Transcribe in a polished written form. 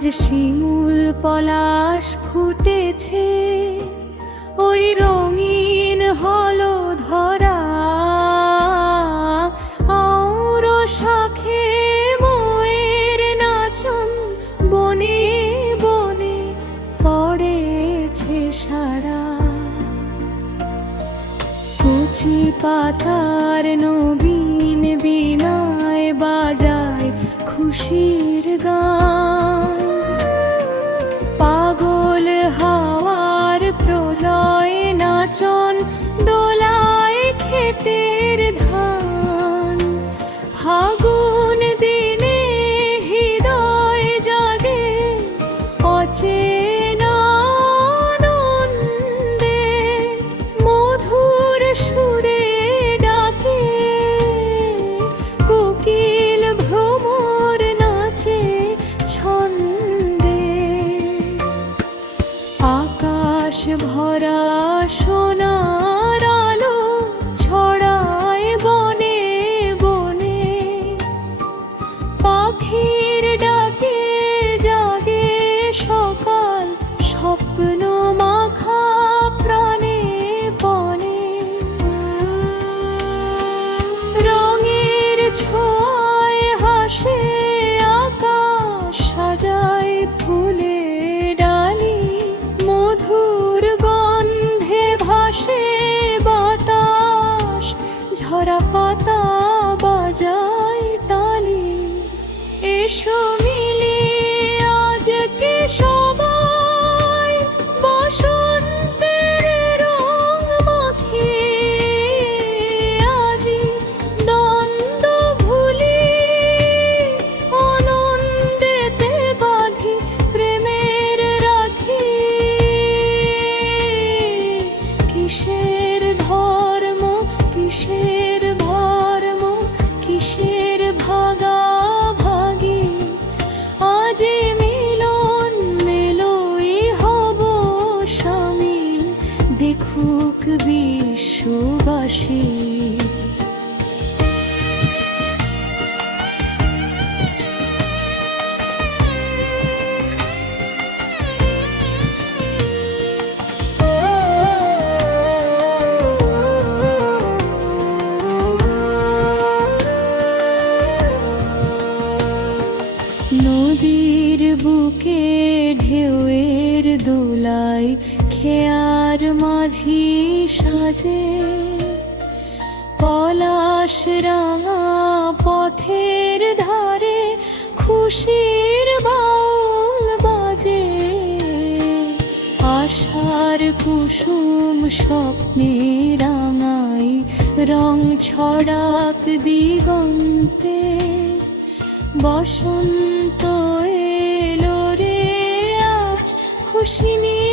আজ শিমুল পলাশ ফুটেছে, ওই রঙিন হলো ধরা। আওর শাখে মোয়ের নাচন, বনে বনে পড়েছে সারা। কচি পাতার নবীন বীণায় বাজায় খুশির গান। পাগল হাওয়ার প্রলয় নাচন, দোলায় ক্ষেতের ধান। ফাগুন দিনে হৃদয় জাগে অচেনা আনন্দে, মধুর সুরে ডাকে কোকিল ভ্রমর নাচে ছন্দে। আকাশ ভরা সোনার আলো ছড়ায় বনে বনে, পাখির ডাকে জাগে সকাল স্বপ্ন মাখা প্রাণে বনে। রঙের ছোঁয়ায় হাসে আকাশ, সাজায় ফুলে ডালি। মধুর গন্ধে ভাসে বাতাস, ঝরা পাতা বাজায় তালি। এসো মিলে আজকে সবাই, বসন্তের রং মাখিয়ে আজি দ্বন্দ্ব ভুলি। আনন্দেতে বাঁধি প্রেমের রাখি। কিসের ধর্ম, কিসের ধর্ম, কিসের ভাগাভাগি। আজ মিলন মেলই হব স্বামী, দেখুক বিশ্ববাসী। নদীর বুকে ঢেউয়ের দোলায় খেয়ার মাঝি সাজে। পলাশ রাঙা পথের ধারে খুশির বাউল বাজে। আশার কুসুম স্বপ্নে রাঙাই, রং ছড়াক দিগন্তে। বসন্ত এলো রে আজ, খুশি নিয়ে